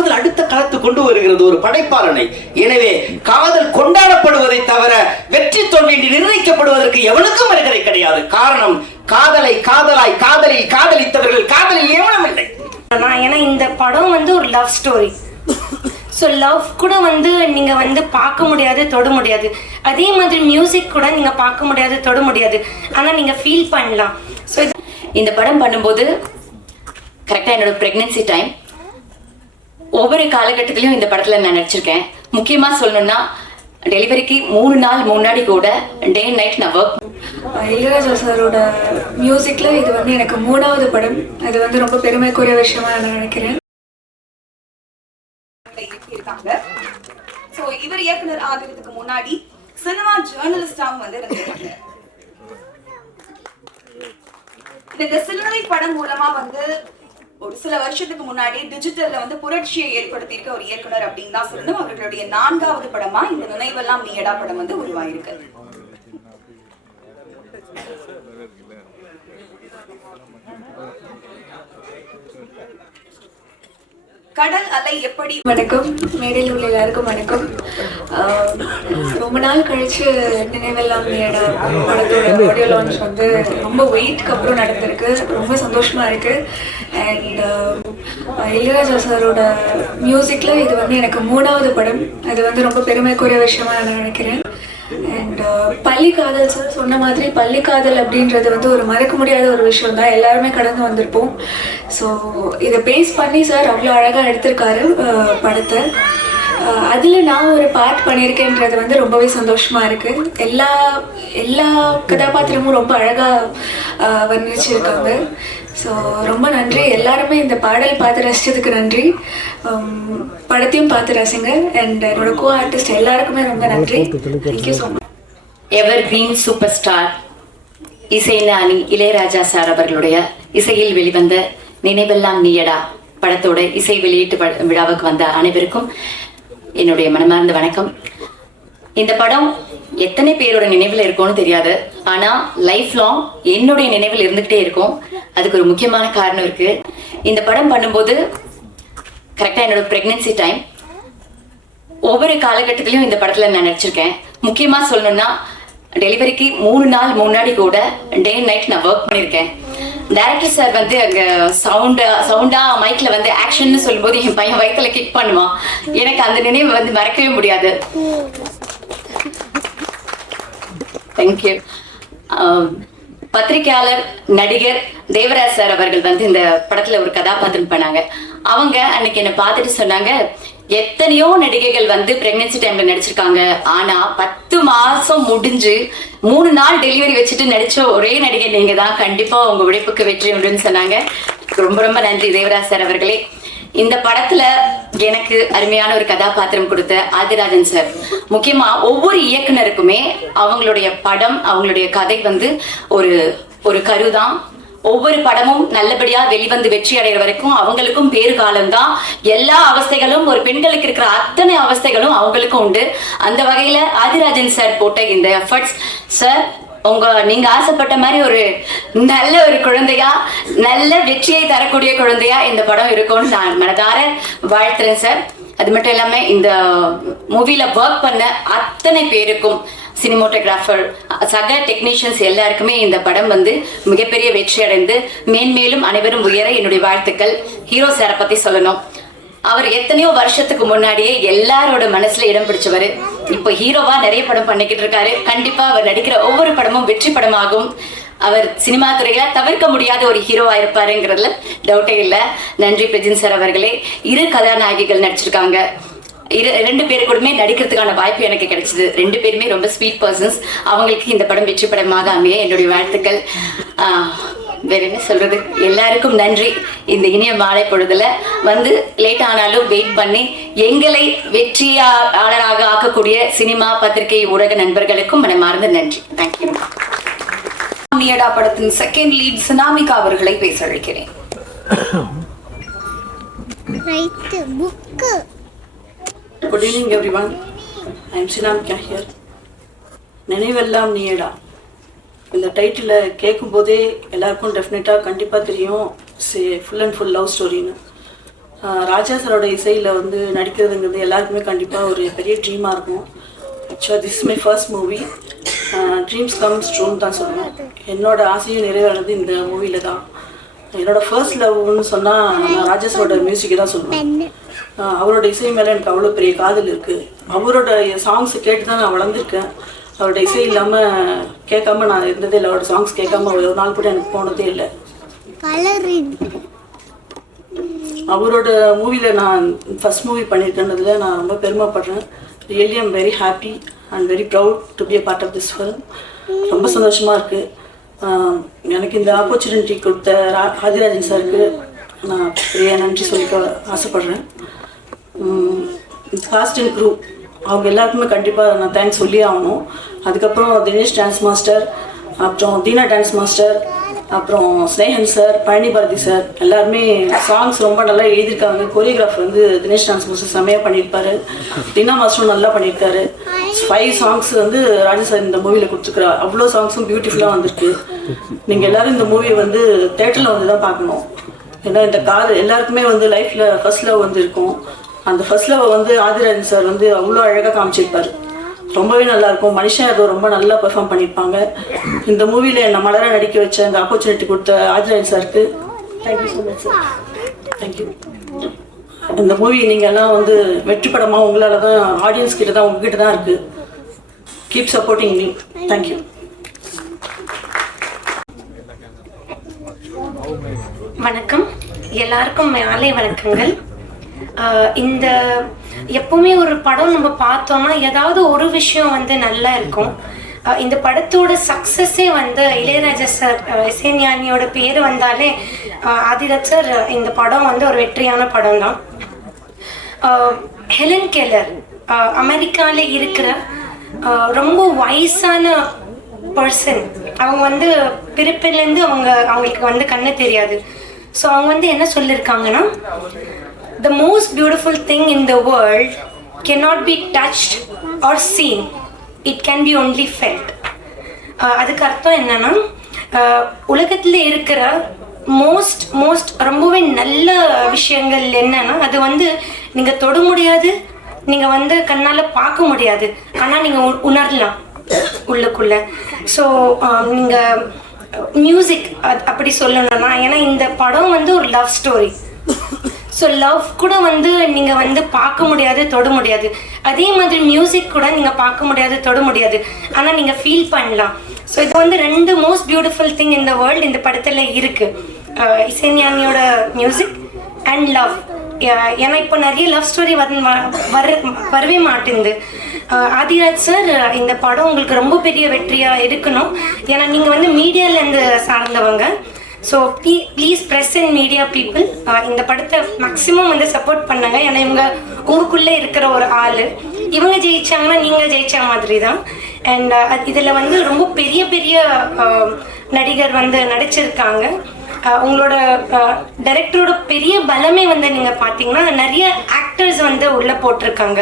காதல் அடுத்த களத்து கொண்டு வருகிறது ஒரு படைப்பாளனை. எனவே காதல் கொண்டாடப்படுவதை தவிர வெற்றி தோல்வி நிர்ணயிக்கப்படுவதற்கு எவனுக்கும் அருகதை கிடையாது. காரணம், காதலை காதலாய் காதலில் காதலித்தவர்கள் காதலில் எவனும் இல்லை. ஏன்னா இந்த படம் ஒரு லவ் ஸ்டோரி. ஸோ லவ் கூட நீங்கள் பார்க்க முடியாது, தொட முடியாது. அதே மாதிரி மியூசிக் கூட நீங்கள் பார்க்க முடியாது, தொட முடியாது. ஆனால் நீங்கள் ஃபீல் பண்ணலாம். ஸோ இந்த படம் பண்ணும்போது கரெக்டாக என்னோட ப்ரெக்னென்சி டைம். ஒவ்வொரு காலகட்டத்திலையும் இந்த படத்தில் நான் நடிச்சிருக்கேன். முக்கியமாக சொல்லணும்னா டெலிவரிக்கு 3 நாள் முன்னாடி கூட டே அண்ட் நைட் நான் ஒர்க். இளையராஜா சாரோட மியூசிக்கில் இது எனக்கு 3வது படம். அது ரொம்ப பெருமைக்குரிய விஷயமா நான் நினைக்கிறேன். இவர் இயக்குனர் ஆகிறதுக்கு முன்னாடி சினிமா ஜேர்னலிஸ்டாவும் இருந்திருக்காங்க. இந்த சில்லறை படம் மூலமா ஒரு சில வருஷத்துக்கு முன்னாடி டிஜிட்டல்ல புரட்சியை ஏற்படுத்தியிருக்க ஒரு இயக்குனர் அப்படின்னு தான் சொல்லணும். அவர்களுடைய 4வது படமா இந்த நினைவெல்லாம் நீயடா படம் உருவாயிருக்கு. கடல் அலை எப்படி. வணக்கம், மேடையில் உள்ள எல்லாருக்கும் வணக்கம். ரொம்ப நாள் கழிச்சு நினைவெல்லாம் நீயடா படத்தோட ஆடியோ லான்ச் ரொம்ப வெயிட்க்கு அப்புறம் நடந்திருக்கு. ரொம்ப சந்தோஷமா இருக்கு. அண்ட் இளையராஜா சாரோட மியூசிக்ல இது எனக்கு 3வது படம். அது ரொம்ப பெருமைக்குரிய விஷயமா நான் நினைக்கிறேன். அண்ட் பள்ளிக்காதல் சார் சொன்ன மாதிரி பள்ளிக்காதல் அப்படின்றது ஒரு மறக்க முடியாத ஒரு விஷயம் தான். எல்லாருமே கடந்து வந்திருப்போம். ஸோ இதை பேஸ் பண்ணி சார் அவ்வளோ அழகாக எடுத்திருக்காரு படத்தை. அதில் நான் ஒரு பார்ட் பண்ணியிருக்கேன்றது ரொம்பவே சந்தோஷமாக இருக்குது. எல்லா கதாபாத்திரமும் ரொம்ப அழகாக வர்ணிச்சிருக்காங்க. ஸோ ரொம்ப நன்றி. எல்லாருமே இந்த பாடல் பார்த்து ரசித்ததுக்கு நன்றி. படத்தையும் பார்த்து ரசிங்க. அண்ட் என்னோட கோ ஆர்டிஸ்ட் எல்லாருக்குமே ரொம்ப நன்றி. Thank you so much. எவர் கிரீன் சூப்பர் ஸ்டார் இசைஞானி இளையராஜா சார் அவர்களுடைய இசையில் வெளிவந்த நினைவெல்லாம் நீயடா படத்தோட இசை வெளியீட்டு விழாவுக்கு வந்த அனைவருக்கும் என்னுடைய மனமார்ந்த வணக்கம். இந்த படம் எத்தனை பேரோட நினைவில் இருக்கும்னு தெரியாது. ஆனா லைஃப் லாங் என்னுடைய நினைவில் இருந்துகிட்டே இருக்கும். அதுக்கு ஒரு முக்கியமான காரணம் இருக்கு. இந்த படம் பண்ணும்போது கரெக்டா என்னோட ப்ரெக்னென்சி டைம். ஒவ்வொரு காலகட்டத்திலையும் இந்த படத்துல நான் நடிச்சிருக்கேன். முக்கியமா சொல்லணும்னா டெலிவரிக்கு 3 நாள் முன்னாடி கூட டே அண்ட் நைட் நான் ஒர்க் பண்ணியிருக்கேன். டைரக்டர் சார் அங்க சவுண்டா மைக்ல ஆக்ஷன் சொல்லும்போது என் பையன் வயிற்றுல கிக் பண்ணுவான். எனக்கு அந்த நினைவு மறக்கவே முடியாது. தேங்க்யூ. பத்திரிகையாளர் நடிகர் தேவராஜ் சார் அவர்கள் இந்த படத்துல ஒரு கதாபாத்திரம் பண்ணாங்க. அவங்க அன்னைக்கு என்ன பார்த்துட்டு சொன்னாங்க, எத்தனையோ நடிகைகள் பிரெக்னன்சி டைம்ல நடிச்சிருக்காங்க. ஆனா 10 மாசம் முடிஞ்சு 3 நாள் டெலிவரி வச்சுட்டு நடிச்ச ஒரே நடிகை நீங்க தான். கண்டிப்பா உங்க உழைப்புக்கு வெற்றி உண்டுன்னு சொன்னாங்க. ரொம்ப ரொம்ப நன்றி தேவராஜ் சார் அவர்களே. இந்த படத்துல எனக்கு அருமையான ஒரு கதாபாத்திரம் கொடுத்த ஆதிராஜன் சார். முக்கியமா ஒவ்வொரு இயக்குனருக்குமே அவங்களுடைய படம், அவங்களுடைய கதை ஒரு கருதான். ஒவ்வொரு படமும் நல்லபடியா வெளிவந்து வெற்றி அடைகிற வரைக்கும் அவங்களுக்கும் பேரு காலம்தான். எல்லா அவஸ்தைகளும் ஒரு பெண்களுக்கு இருக்கிற அத்தனை அவஸ்தைகளும் அவங்களுக்கும் உண்டு. அந்த வகையில ஆதிராஜன் சார் போட்ட இந்த எஃபர்ட்ஸ் சார், நீங்க ஆசைப்பட்ட மாதிரி ஒரு நல்ல ஒரு குழந்தையா, நல்ல வெற்றியை தரக்கூடிய குழந்தையா இந்த படம் இருக்கும்னு நான் மனதார வாழ்த்துறேன் சார். அது மட்டும் இல்லாம இந்த மூவில ஒர்க் பண்ண அத்தனை பேருக்கும், சினிமோட்டோகிராஃபர், சக டெக்னீஷியன்ஸ் எல்லாருக்குமே இந்த படம் மிகப்பெரிய வெற்றி அடைந்து மேன்மேலும் அனைவரும் உயர என்னுடைய வாழ்த்துக்கள். ஹீரோ சாரை பத்தி சொல்லணும். அவர் எத்தனையோ வருஷத்துக்கு முன்னாடியே எல்லாரோட மனசுல இடம் பிடிச்சவர். இப்போ ஹீரோவா நிறைய படம் பண்ணிக்கிட்டு இருக்காரு. கண்டிப்பா அவர் நடிக்கிற ஒவ்வொரு படமும் வெற்றி படமாகும். அவர் சினிமா துறையில தவிர்க்க முடியாத ஒரு ஹீரோவா இருப்பாருங்கிறதுல டவுட்டே இல்லை. நன்றி பிரஜின் சார் அவர்களே. 2 கதாநாயகிகள் நடிச்சிருக்காங்க. 2 பேர் கூடமே நடிக்கிறதுக்கான வாய்ப்பு எனக்கு கிடைச்சது. 2 பேருமே ரொம்ப ஸ்வீட் பர்சன்ஸ். அவங்களுக்கு இந்த படம் வெற்றி படமாக அமைய என்னுடைய வாழ்த்துக்கள். வேற என்ன சொல்றது, எல்லாருக்கும் நன்றி. இந்த இனிய மாலை பொழுதுல லேட் ஆனாலும் வெயிட் பண்ணி எங்களை வெற்றியாளராக ஆக்கக்கூடிய சினிமா, பத்திரிகை, ஊடக நண்பர்களுக்கும் மனமார்ந்த நன்றி. தேங்க்யூ. நீயடா படத்தின் செகண்ட் லீட் சினாமிகா அவர்களை பேச அழைக்கிறேன். Good evening everyone. I am Sinamika here. நினைவெல்லாம் நீயடா. இந்த டைட்டில் கேட்கும் போதே எல்லாருக்கும் டெஃபினட்டாக கண்டிப்பாக தெரியும் ஃபுல் அண்ட் ஃபுல் லவ் ஸ்டோரின்னு. ராஜா சாரோட இசையில் வந்து நடிக்கிறதுங்கிறது எல்லாருக்குமே கண்டிப்பாக ஒரு பெரிய ட்ரீமாக இருக்கும். ஆக்சுவலாக this is my first movie. Dreams comes ட்ரூன்னு தான் சொல்லுவேன். என்னோட ஆசையும் நிறைவேறது இந்த மூவியில் தான். என்னோடய ஃபர்ஸ்ட் லவ்னு சொன்னால் நான் ராஜா சாரோட மியூசிக்கை தான் சொல்லுவேன். அவரோட இசை மேலே எனக்கு அவ்வளோ பெரிய காதல் இருக்குது. அவரோட சாங்ஸை கேட்டு தான் நான் வளர்ந்துருக்கேன். அவரோட இசை இல்லாமல் கேட்காம நான் இருந்ததே இல்லை. அவரோட சாங்ஸ் கேட்காம ஒரு நாள் கூட எனக்கு போனதே இல்லை. அவரோட மூவியில் நான் ஃபர்ஸ்ட் மூவி பண்ணியிருக்கேன்றதுல நான் ரொம்ப பெருமைப்படுறேன். Really I'm very happy and very proud to be a part of this film. ரொம்ப சந்தோஷமாக இருக்குது. எனக்கு இந்த ஆப்பர்ச்சுனிட்டி கொடுத்த ஆதிராஜன் சாருக்கு நான் பெரிய நன்றி சொல்லிக்க ஆசைப்பட்றேன். காஸ்ட் அண்ட் க்ரூ அவங்க எல்லாருக்குமே கண்டிப்பாக நான் தேங்க்ஸ் சொல்லி ஆகணும். அதுக்கப்புறம் தினேஷ் டான்ஸ் மாஸ்டர், அப்புறம் தீனா டான்ஸ் மாஸ்டர், அப்புறம் ஸ்னேகன் சார், பழனி பாரதி சார் எல்லாருமே சாங்ஸ் ரொம்ப நல்லா எழுதியிருக்காங்க. கொரியோகிராஃபர் வந்து தினேஷ் டான்ஸ் மாஸ்டர் செம்மையாக பண்ணியிருப்பாரு. தீனா மாஸ்டரும் நல்லா பண்ணியிருக்காரு. 5 சாங்ஸ் வந்து ராஜா சார் இந்த மூவியில் கொடுத்துருக்குறா. அவ்வளோ சாங்ஸும் பியூட்டிஃபுல்லாக வந்திருக்கு. நீங்கள் எல்லோரும் இந்த மூவியை வந்து தேட்டரில் வந்து தான் பார்க்கணும். ஏன்னா இந்த காதல் எல்லாருக்குமே வந்து லைஃப்பில் ஃபர்ஸ்ட் லவ் வந்து இருக்கும். அந்த ஃபர்ஸ்ட் லவ் வந்து ஆதிராஜன் சார் வந்து அவ்வளோ அழகாக காமிச்சிருப்பார். ரொம்பவே நல்லாயிருக்கும். மனுஷன் அதை ரொம்ப நல்லா பெர்ஃபார்ம் பண்ணியிருப்பாங்க. இந்த மூவியில் என்னை மலர நடிக்க வச்ச அந்த ஆப்பர்ச்சுனிட்டி கொடுத்த ஆதிராஜன் சாருக்கு thank you so much sir. Thank you. இந்த மூவி நீங்கள் எல்லாம் வந்து வெற்றி படமாக உங்களால் தான், ஆடியன்ஸ் கிட்ட தான், உங்ககிட்ட தான் இருக்குது. Keep supporting me. தேங்க்யூ. வணக்கம், எல்லாருக்கும் மாலை வணக்கங்கள். இந்த எப்பவுமே ஒரு படம் நம்ம பார்த்தோம்னா ஏதாவது ஒரு விஷயம் வந்து நல்லா இருக்கும். இந்த படத்தோட சக்ஸஸே வந்து இளையராஜா சார், இசைஞானியோட பேர் வந்தாலே ஆதிராஜ் சார் இந்த படம் வந்து ஒரு வெற்றியான படம் தான். ஹெலன் கெல்லர் அமெரிக்கால இருக்கிற ரொம்ப வயசான பர்சன். அவங்க வந்து பிறப்பிலேருந்து அவங்களுக்கு வந்து கண்ணு தெரியாது. ஸோ அவங்க வந்து என்ன சொல்லியிருக்காங்கன்னா, the most beautiful thing in the world cannot be touched or seen, it can be only felt. அதுக்கு அர்த்தம் என்னன்னா, உலகத்தில் இருக்கிற மோஸ்ட் ரொம்பவே நல்ல விஷயங்கள் என்னன்னா, அது வந்து நீங்கள் தொட முடியாது, நீங்கள் வந்து கண்ணால் பார்க்க முடியாது, ஆனால் நீங்கள் உணரலாம் உள்ளுக்குள்ள. ஸோ நீங்கள் மியூசிக் அப்படி சொல்லணும்னா, ஏன்னா இந்த படம் வந்து ஒரு லவ் ஸ்டோரி. ஸோ லவ் கூட வந்து நீங்கள் வந்து பார்க்க முடியாது, தொட முடியாது. அதே மாதிரி மியூசிக் கூட நீங்கள் பார்க்க முடியாது, தொட முடியாது, ஆனால் நீங்கள் ஃபீல் பண்ணலாம். ஸோ இது வந்து 2 மோஸ்ட் பியூட்டிஃபுல் திங் இந்த வேர்ல்டு இந்த படத்தில் இருக்குது. இசைஞானியோட மியூசிக் அண்ட் லவ். ஏன்னா இப்போ நிறைய லவ் ஸ்டோரி வரவே மாட்டேங்குது. ஆதிராஜ் சார் இந்த படம் உங்களுக்கு ரொம்ப பெரிய வெற்றியாக இருக்கணும். ஏன்னா நீங்கள் வந்து மீடியாவிலேருந்து சார்ந்தவங்க. So please press and media people இந்த படத்தை மேக்ஸிமம் வந்து சப்போர்ட் பண்ணுங்க. ஏன்னா இவங்க உங்களுக்குள்ளே இருக்கிற ஒரு ஆள். இவங்க ஜெயிச்சாங்கன்னா நீங்கள் ஜெயிச்ச மாதிரி தான். அண்ட் இதில் வந்து ரொம்ப பெரிய பெரிய நடிகர் வந்து நடிச்சிருக்காங்க. உங்களோட டைரக்டரோட பெரிய பலமே வந்து நீங்கள் பார்த்தீங்கன்னா நிறைய ஆக்டர்ஸ் வந்து உள்ளே போட்டிருக்காங்க.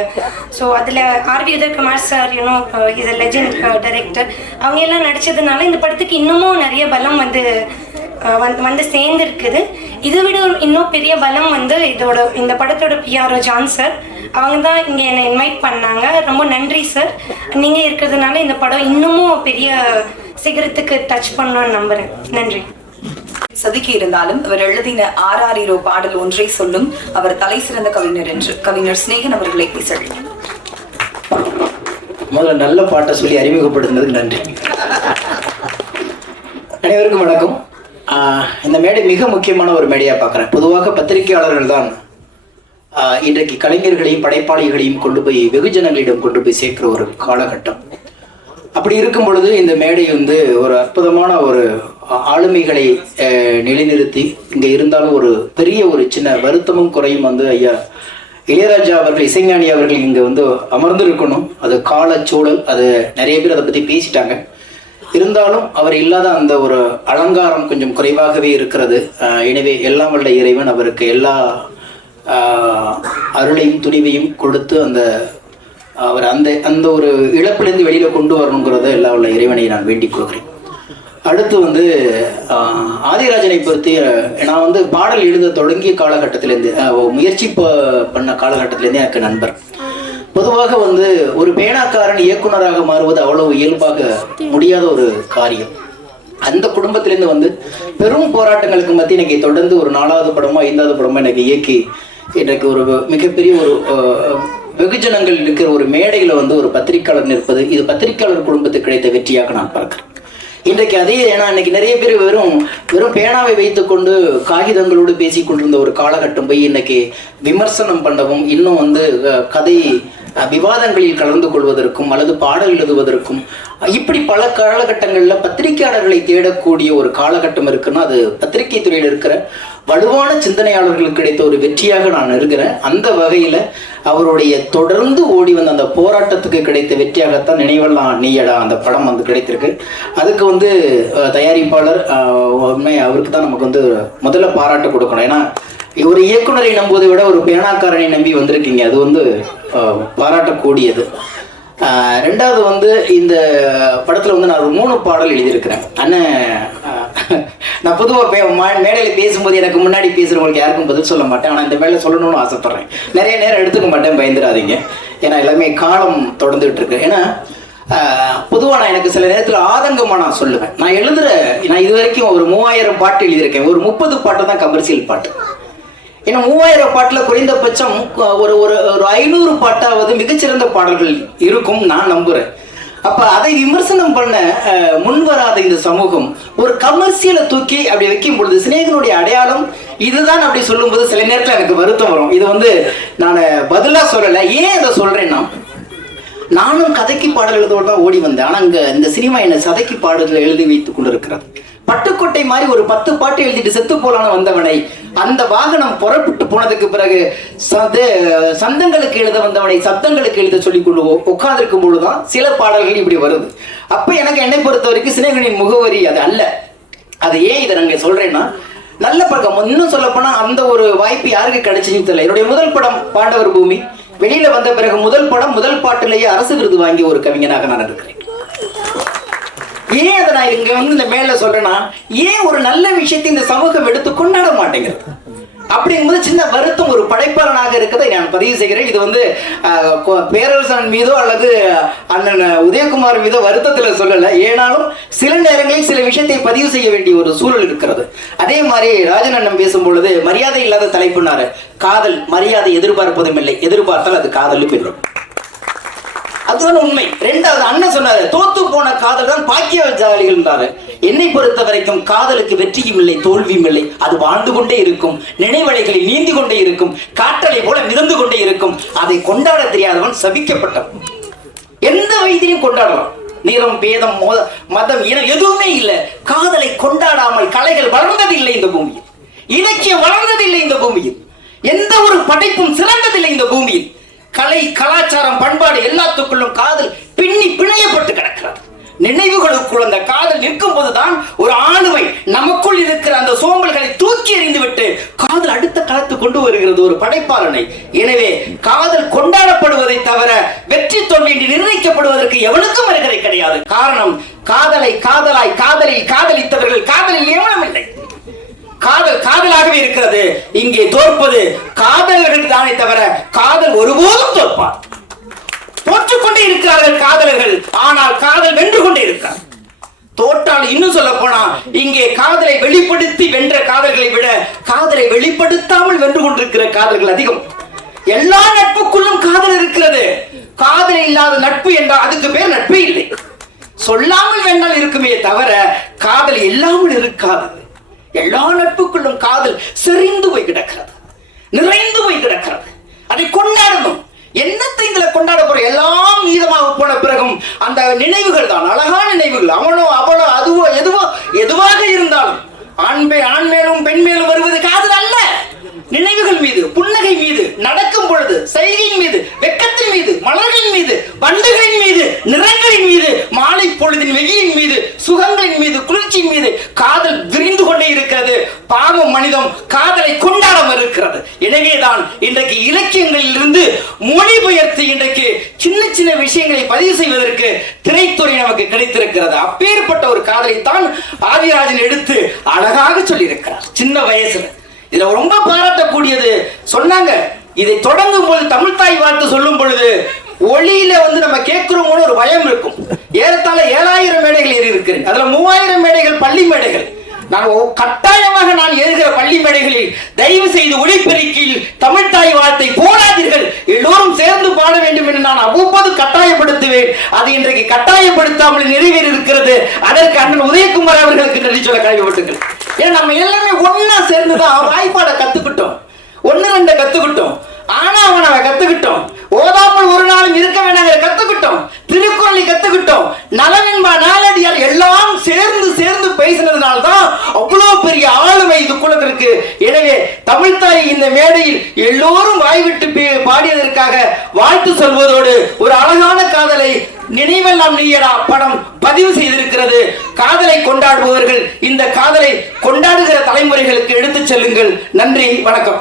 ஸோ அதில் R V. Udhayakumar sir, is a legend director. அவங்க எல்லாம் நடிச்சதுனால இந்த படத்துக்கு இன்னமும் நிறைய பலம் வந்து சேர்ந்துருக்குது. இதை விட இன்னும் பெரிய பலம் வந்து இந்த படத்தோட பிஆர்ஓ ஜான் சார். அவங்க தான் இங்கே என்னை இன்வைட் பண்ணாங்க. ரொம்ப நன்றி சார். நீங்கள் இருக்கிறதுனால இந்த படம் இன்னமும் பெரிய சிகரத்துக்கு டச் பண்ணணும்னு நம்புகிறேன். நன்றி. சதுக்கி இருந்தாலும் அவர் எழுதின ஆராரிரோ பாடல் ஒன்றை சொல்லும் அவர் தலை சிறந்த கவிஞர் என்று கவிஞர் ஸ்நேகன் அவர்களை பேசலாம். முதல்ல நல்ல பாட்டை சொல்லி அறிமுகப்படுத்தினதுக்கு நன்றி. அனைவருக்கும் வணக்கம். இந்த மேடை மிக முக்கியமான ஒரு மேடையாக பார்க்குறேன். பொதுவாக பத்திரிகையாளர்கள் தான் இன்றைக்கு கலைஞர்களையும் படைப்பாளிகளையும் கொண்டு போய் வெகுஜனங்களிடம் கொண்டு போய் சேர்க்கிற ஒரு காலகட்டம். அப்படி இருக்கும் பொழுது இந்த மேடை வந்து ஒரு அற்புதமான ஒரு ஆளுமைகளை நிலைநிறுத்தி இங்கே இருந்தாலும் ஒரு பெரிய ஒரு சின்ன வருத்தமும் குறையும் வந்து ஐயா இளையராஜா அவர்கள், இசைஞானி அவர்கள் இங்கே வந்து அமர்ந்திருக்கணும். அது காலச்சூழல், அது நிறைய பேர் அதை பற்றி பேசிட்டாங்க. இருந்தாலும் அவர் இல்லாத அந்த ஒரு அலங்காரம் கொஞ்சம் குறைவாகவே இருக்கிறது. எனவே எல்லாம் வல்ல இறைவன் அவருக்கு எல்லா அருளையும் துணிவையும் கொடுத்து அவர் அந்த அந்த ஒரு இழப்பிலிருந்து வெளியில் கொண்டு வரணுங்கிறத எல்லாம் வல்ல இறைவனை நான் வேண்டிக் கொள்கிறேன். அடுத்து வந்து ஆதிராஜனை பொறுத்து நான் வந்து பாடல் எழுத தொடங்கிய காலகட்டத்திலேருந்து முயற்சி பண்ண காலகட்டத்திலேருந்து எனக்கு நண்பர். பொதுவாக வந்து ஒரு பேனாக்காரன் இயக்குனராக மாறுவது அவ்வளவு இயல்பாக முடியாத ஒரு காரியம். அந்த குடும்பத்திலேருந்து வந்து பெரும் போராட்டங்களுக்கு மத்திய இன்னைக்கு தொடர்ந்து ஒரு 4வது படமோ 5வது படமோ எனக்கு இயக்கி இன்றைக்கு ஒரு மிகப்பெரிய ஒரு வெகுஜனங்கள் இருக்கிற ஒரு மேடையில வந்து ஒரு பத்திரிகையாளர் நிற்பது, இது பத்திரிகையாளர் குடும்பத்துக்கு கிடைத்த வெற்றியாக நான் பார்க்கிறேன். இன்றைக்கு அதே, ஏன்னா இன்னைக்கு நிறைய பேர் வெறும் பேனாவை வைத்துக்கொண்டு காகிதங்களோடு பேசி கொண்டிருந்த ஒரு காலகட்டம் போய் இன்னைக்கு விமர்சனம் பண்ணவும், இன்னும் வந்து கதை விவாதங்களில் கலந்து கொள்வதற்கும் அல்லது பாடல் எழுதுவதற்கும் இப்படி பல காலகட்டங்களில் பத்திரிகையாளர்களை தேடக்கூடிய ஒரு காலகட்டம் இருக்குன்னா அது பத்திரிகை துறையில் இருக்கிற வலுவான சிந்தனையாளர்களுக்கு கிடைத்த ஒரு வெற்றியாக நான் இருக்கிறேன். அந்த வகையில் அவருடைய தொடர்ந்து ஓடி வந்த அந்த போராட்டத்துக்கு கிடைத்த வெற்றியாகத்தான் நினைவெல்லாம் நீயடா அந்த படம் வந்து கிடைத்திருக்கு. அதுக்கு வந்து தயாரிப்பாளர் உண்மை அவருக்கு தான் நமக்கு வந்து முதல்ல பாராட்டு கொடுக்கணும். ஏன்னா ஒரு இயக்குனரை நம்புவதை விட ஒரு பேனாக்காரனை நம்பி வந்திருக்கீங்க, அது வந்து பாராட்டக்கூடியது. 2வது வந்து இந்த படத்தில் வந்து நான் ஒரு 3 பாடல் எழுதியிருக்கிறேன். அண்ணன் நான் பொதுவாக மேடையில் பேசும்போது எனக்கு முன்னாடி பேசுகிறவங்களுக்கு யாருக்கும் பதில் சொல்ல மாட்டேன். ஆனால் இந்த மேலே சொல்லணும்னு ஆசைப்பட்றேன். நிறைய நேரம் எடுத்துக்க மாட்டேன், பயந்துடாதீங்க. ஏன்னா எல்லாமே காலம் தொடர்ந்துகிட்டு இருக்கு. ஏன்னா பொதுவாக நான் எனக்கு சில நேரத்தில் ஆதங்கமாக நான் சொல்லுவேன். நான் இது வரைக்கும் ஒரு 3000 பாட்டு எழுதியிருக்கேன். ஒரு 30 பாட்டு தான் கமர்ஷியல் பாட்டு. ஏன்னா 3000 பாட்டுல குறைந்தபட்சம் ஒரு 500 பாட்டாவது மிகச்சிறந்த பாடல்கள் இருக்கும் நான் நம்புறேன். அப்ப அதை விமர்சனம் பண்ண முன்வராத இந்த சமூகம் ஒரு கமர்ஷியலை தூக்கி அப்படி வைக்கும் பொழுது சிநேகனுடைய அடையாளம் இதுதான் அப்படி சொல்லும்போது சில நேரத்தில் எனக்கு வருத்தம் வரும். இது வந்து நான் பதிலா சொல்லலை. ஏன் இதை சொல்றேன்னா, நானும் கதைக்கு பாடல் எழுதோடு தான் ஓடி வந்தேன். ஆனா இந்த சினிமா என்ன சதைக்கு பாடல்களை எழுதி வைத்துக் கொண்டிருக்கிறது. பட்டுக்கோட்டை மாதிரி ஒரு 10 பாட்டு எழுதிட்டு செத்து போலான்னு வந்தவனை, அந்த வாகனம் புறப்பட்டு போனதுக்கு பிறகு சந்தங்களுக்கு எழுத வந்தவனை சப்தங்களுக்கு எழுத சொல்லி கொண்டு உட்கார்ந்திருக்கும் பொழுதுதான் சில பாடல்கள் இப்படி வருது. அப்ப எனக்கு என்னை பொறுத்த வரைக்கும் சிநேகனின் முகவரி அது அல்ல. அது ஏன் இதை நாங்க சொல்றேன்னா, நல்ல பழக்கம். இன்னும் சொல்ல போனா அந்த ஒரு வாய்ப்பு யாருக்கு கிடைச்சுன்னு தெரியல. என்னுடைய முதல் படம் பாண்டவர் பூமி வெளியில வந்த பிறகு முதல் படம் முதல் பாட்டிலேயே அரசு விருது வாங்கிய ஒரு கவிஞனாக நான் இருக்கிறேன். ஏன் அதை நான் இங்க வந்து இந்த மேல சொல்றேன்னா, ஏன் ஒரு நல்ல விஷயத்தை இந்த சமூகம் எடுத்து கொண்டாட மாட்டேங்கிறது அப்படிங்கும்போது சின்ன வருத்தம் ஒரு படைப்பாளனாக இருக்கதை நான் பதிவு செய்கிறேன். இது வந்து பேரரசன் மீதோ அல்லது அண்ணன் உதயகுமார் மீதோ வருத்தத்தில் சொல்லலை. ஏனாலும் சில நேரங்களில் சில விஷயத்தை பதிவு செய்ய வேண்டிய ஒரு சூழல் இருக்கிறது. அதே மாதிரி ராஜன் அண்ணன் பேசும் பொழுது மரியாதை இல்லாத தலைப்புனாரு. காதல் மரியாதை எதிர்பார்ப்பதும் இல்லை, எதிர்பார்த்தால் அது காதல் பெறும். அதுதான் உண்மை. 2வது அண்ணன் சொன்னாரு, தோத்து போன காதல் தான் பாக்கியசாலிகள். என்னை பொறுத்த வரைக்கும் காதலுக்கு வெற்றியும் இல்லை தோல்வியும் இல்லை, அது வாழ்ந்து கொண்டே இருக்கும், நினைவலைகளில் நீந்தி கொண்டே இருக்கும், காற்றலை போல மிதந்து கொண்டே இருக்கும். அதை கொண்டாட தெரியாதவன் சபிக்கப்பட்டவன். எந்த வயதிலையும் கொண்டாடலாம். நிறம் பேதம் மதம் இனம் எதுவுமே இல்லை. காதலை கொண்டாடாமல் கலைகள் வளர்ந்ததில்லை இந்த பூமியில், இலக்கியம் வளர்ந்ததில்லை இந்த பூமியில், எந்த ஒரு படைப்பும் சிறந்ததில்லை இந்த பூமியில். கலை கலாச்சாரம் பண்பாடு எல்லாத்துக்குள்ளும் காதல் பின்னி பிணையப்பட்டு கிடக்கிறது. நினைவுகளுக்குள் அந்த காதல் நிற்கும் போதுதான் ஒரு ஆளுமை நமக்குள் இருக்கிற அந்த சோம்பல்களை தூக்கி எறிந்து விட்டு காதல் அடுத்த களத்து கொண்டு வருகிறது ஒரு படைப்பாளனை. எனவே காதல் கொண்டாடப்படுவதை தவிர வெற்றி தோல்வி என்று நிர்ணயிக்கப்படுவதற்கு எவனுக்கும் வருகிறது கிடையாது. காரணம், காதலை காதலாய் காதலில் காதலித்தவர்கள் காதலில் எவனும் இல்லை. காதல் காதலாகவே இருக்கிறது. இங்கே தோற்பது காதலர்கள் தானே தவிர காதல் ஒருபோதும் தோற்பார். தோற்றுக்கொண்டே இருக்கிறார்கள் காதலர்கள், ஆனால் காதல் வென்று கொண்டே இருக்கிறார். தோற்றால் இன்னும் சொல்ல போனா இங்கே காதலை வெளிப்படுத்தி வென்ற காதல்களை விட காதலை வெளிப்படுத்தாமல் வென்று கொண்டிருக்கிற காதல்கள் அதிகம். எல்லா நட்புக்குள்ளும் காதல் இருக்கிறது. காதல் இல்லாத நட்பு என்றால் அதுக்கு பேர் நட்பே இல்லை. சொல்லாமல் வேண்டால் இருக்குமே தவிர காதல் இல்லாமல் இருக்காது. எல்லா நட்புக்குள்ளும் காதல் செறிந்து போய் கிடக்கிறது, நிறைந்து போய் கிடக்கிறது. அதை கொண்டாடணும். என்னத்தை இதுல கொண்டாட போற? எல்லாம் மீதமாக போன பிறகும் அந்த நினைவுகள் தான் அழகான நினைவுகள். அவனோ அவளோ அதுவோ எதுவாக இருந்தாலும் ஆண் மேலும் பெண் மேலும் வருவது காதல் அல்ல. நினைவுகள் மீது, புன்னகை மீது, நடக்கும் பொழுது செய்கையின் மீது, வெக்கத்தின் மீது, மலர்களின் மீது, வண்டுகளின் மீது, நிறங்களின் மீது, மாலை பொழுதின் வெயிலின் மீது, சுகங்களின் மீது, குளிர்ச்சியின் மீது காதல் விரிந்து கொண்டே இருக்கிறது. பாவம் மனிதம் காதலை கொண்டாட மறுக்கிறது. எனவேதான் இன்றைக்கு இலக்கியங்களில் இருந்து மொழிபெயர்த்து இன்றைக்கு சின்ன சின்ன விஷயங்களை பதிவு செய்வதற்கு திரைத்துறை நமக்கு கிடைத்திருக்கிறது. அப்பேற்பட்ட ஒரு காதலைத்தான் ஆதிராஜன் எடுத்து அழகாக சொல்லியிருக்கிறார் சின்ன வயசுல. இதுல ரொம்ப பாராட்டக்கூடியது சொன்னாங்க, இதை தொடங்கும் போது தமிழ் தாய் வாழ்த்து சொல்லும் பொழுது ஒளியில நம்ம கேட்கிறோமோன்னு ஒரு பயம் இருக்கும். ஏறத்தாழ 7000 மேடைகள் ஏறி இருக்கிறேன். அதுல 3000 மேடைகள் பள்ளி மேடைகள். நான் கட்டாயமாக நான் ஏறுகிற பள்ளி மேடைகளில் தயவு செய்து ஒளிப்பெருக்கியில் தமிழ் தாய் வாழ்த்தை போடாதீர்கள், எல்லோரும் சேர்ந்து பாட வேண்டும் என்று நான் அவ்வப்போது கட்டாயப்படுத்துவேன். அது இன்றைக்கு கட்டாயப்படுத்தாமல் நிறைவேறி இருக்கிறது. அதற்கு அண்ணன் உதயகுமார் அவர்களுக்கு நன்றி சொல்ல கடமைப்பட்டுங்கள். ஏன்னா நம்ம எல்லாமே ஒன்னா சேர்ந்துதான் வாய்ப்பாட கத்துக்கிட்டோம், 1-2 கத்துக்கிட்டோம், ஆனா அவனை கத்துக்கிட்டோம், ஓதாமல் ஒரு நாளும் இருக்க வேண்டாம் கத்துக்கிட்டோம், திருக்குறளை கத்துக்கிட்டோம், நலவென்பா நாளடியார் எல்லாம் சேர்ந்து பேசினதுனால்தான் அவ்வளவு பெரிய ஆளுமை இதுக்குள்ள இருக்கு. எனவே தமிழ் தாய் இந்த மேடையில் எல்லோரும் வாய்விட்டு பாடியதற்காக வாழ்த்து சொல்வதோடு ஒரு அழகான காதலை நினைவெல்லாம் நீயடா படம் பதிவு செய்திருக்கிறது. காதலை கொண்டாடுபவர்கள் இந்த காதலை கொண்டாடுகிற தலைமுறைகளுக்கு எடுத்துச் செல்லுங்கள். நன்றி, வணக்கம்.